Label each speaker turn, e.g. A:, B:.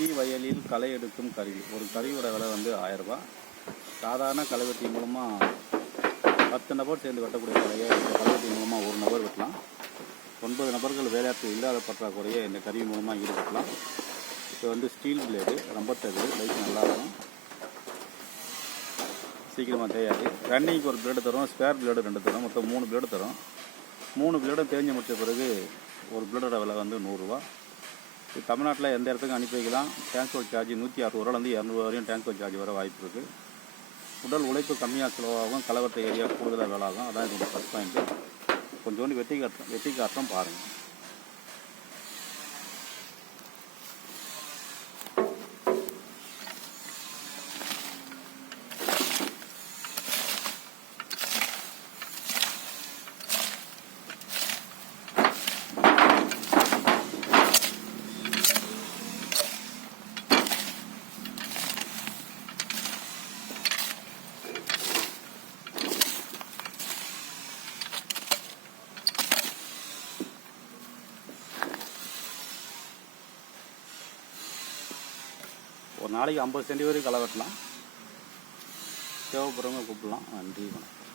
A: வஞ்சி வயலில் களை எடுக்கும் கருவி. ஒரு கருவியோட விலை வந்து ஆயிரரூபா சாதாரண களைவெட்டி மூலமாக பத்து நபர் சேர்ந்து வெட்டக்கூடிய கலையை இந்த களைவெட்டி மூலமாக ஒரு நபர் வெட்டலாம். ஒன்பது நபர்கள் வேலையாட்கள் இல்லாத பற்றாக்குறையை இந்த கருவி மூலமாக ஈடுபடலாம். இது வந்து ஸ்டீல் பிளேடு ரொம்ப தகுது லைஃப் நல்லாயிருக்கும் சீக்கிரமாக தேயாது. ரன்னிங்க்கு ஒரு பிளேடு தரும் ஸ்பேர் பிளேடு ரெண்டு தரும் மொத்தம் மூணு பிளேடு தரும். மூணு பிளேடும் தேஞ்சு முடித்த பிறகு ஒரு பிளேடோட விலை வந்து நூறுரூவா இது தமிழ்நாட்டில் எந்த இடத்துக்கும் அனுப்பி வைக்கலாம். டிரான்ஸ்போர்ட் சார்ஜ் நூற்றி அறுபது ரூபாலேருந்து இரநூறுவா வரையும் டிரான்ஸ்போர்ட் சார்ஜ் வர வாய்ப்பு இருக்குது உடல் உழைப்பு கம்மியாக செலவாகும். கலவரத்தை ஏரியா கூடுதலாக வேலை ஆகும். அதான் இதோட ப்ளஸ் பாயிண்ட்டு கொஞ்சோண்டு வெட்டி காட்டம் வெட்டி காட்டம் பாருங்கள் ஒரு நாளைக்கு ஐம்பது சென்டி வரைக்கும் களை வெட்டலாம். தேவைப்படுறவங்க கூப்பிடலாம். நன்றி வணக்கம்.